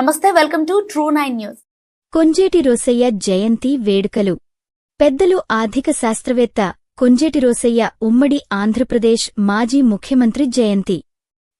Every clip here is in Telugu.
నమస్తే welcome to true nine news. Konijeti Rosaiah జయంతి వేడుకలు. పెద్దలు ఆర్థిక శాస్త్రవేత్త కొంజేటి రోసయ్య ఉమ్మడి ఆంధ్రప్రదేశ్ మాజీ ముఖ్యమంత్రి జయంతి.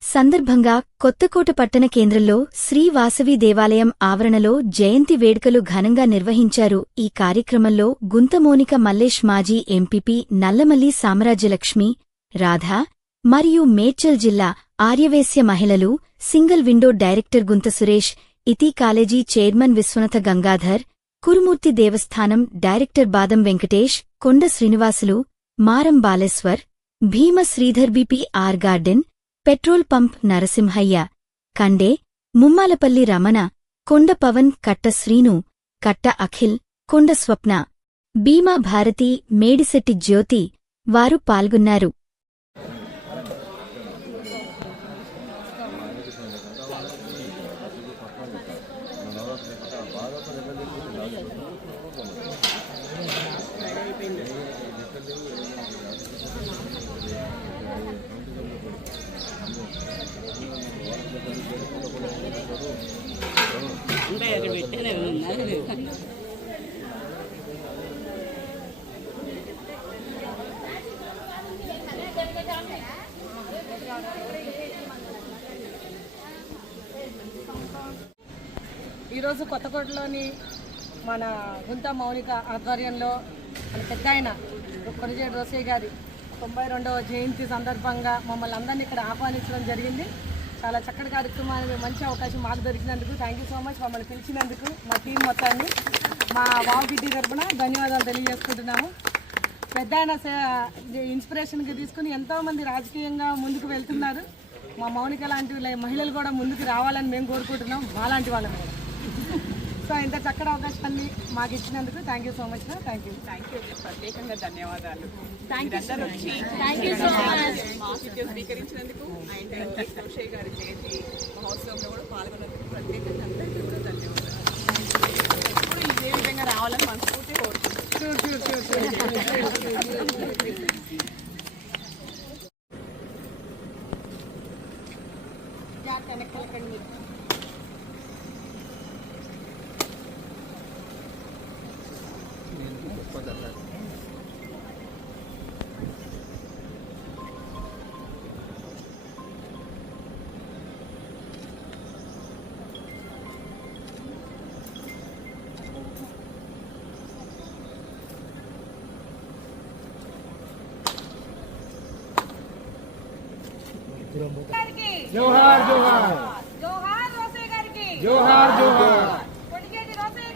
సందర్భంగా కొత్తకోట పట్టణ కేంద్రంలో శ్రీవాసవి దేవాలయం ఆవరణలో జయంతి వేడుకలు ఘనంగా నిర్వహించారు. ఈ కార్యక్రమంలో గుంతమోనిక మల్లేష్ మాజీ ఎంపీపీ నల్లమల్లి సామ్రాజ్యలక్ష్మి రాధా మరియు మేడ్చల్ జిల్లా ఆర్యవేశ్య మహిళలు single window director Gunta Suresh ఇతి కాలేజీ చైర్మన్ విశ్వనాథ గంగాధర్ కురుమూర్తి దేవస్థానం director Badam Venkatesh Konda Srinivasulu Maram Baleshwar Bheema Sridhar BP R garden petrol pump Narasimhaiah Kande Mummalapalli Ramana Konda Pavan Katta Srinu కట్ట అఖిల్ కొండ స్వప్న భీమా భారతి మేడిశెట్టి జ్యోతి వారు పాల్గొన్నారు. అక్కడ పెట్టలేదు ఈరోజు కొత్తకోటలోని మన గుంత మౌలిక ఆధ్వర్యంలో మన పెద్ద ఆయన కొనిజేడు రోసయ్య గారి తొంభై రెండవ జయంతి సందర్భంగా మమ్మల్ని అందరినీ ఇక్కడ ఆహ్వానించడం జరిగింది. చాలా చక్కటి కార్యక్రమాన్ని మంచి అవకాశం మాకు దొరికినందుకు థ్యాంక్ యూ సో మచ్ మమ్మల్ని పిలిచినందుకు మా టీం మొత్తాన్ని. మా వావ్ బిడ్డి తరపున ధన్యవాదాలు తెలియజేసుకుంటున్నాము. పెద్ద ఆయన ఇన్స్పిరేషన్గా తీసుకుని ఎంతోమంది రాజకీయంగా ముందుకు వెళ్తున్నారు. మా మౌనిక లాంటి లై- మహిళలు కూడా ముందుకు రావాలని మేము కోరుకుంటున్నాం మాలాంటి వాళ్ళని కూడా సో ఇంత చక్కటి అవకాశాన్ని మాకు ఇచ్చినందుకు thank you so much thank you thank you ప్రత్యేకంగా ధన్యవాదాలు. థ్యాంక్ యూ సో మచ్ ఆతిథ్యం స్వీకరించినందుకు అండ్ సంశయ్ గారి జయంతి మహోత్సవంలో కూడా పాల్గొన్నందుకు ప్రత్యేకంగా అందరికీ కూడా ధన్యవాదాలు. ఎప్పుడు ఇదే విధంగా రావాలని మనస్ఫూర్తి కోరుకుంటున్నాను. షూర్ జోహార్ జోహార్. జోహార్ రోసే గారికి. జోహార్ జోహార్.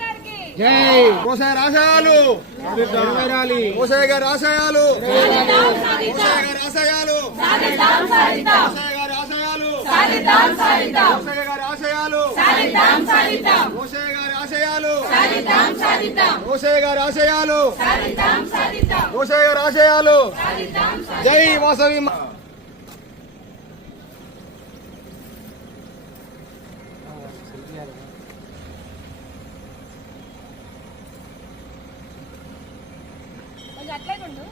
గారికి. జై. కోసే రాశాయాలు నెరవేరాలి కోసే గారి ఆశయాలు కోసే గారి ఆశయాలు కోసే గారి ఆశయాలు కోసే గారి ఆశయాలు కోసే గారి ఆశయాలు కోసే గారి ఆశయాలు కోసే గారి ఆశయాలు జై వాసవి అట్లే ఉండు.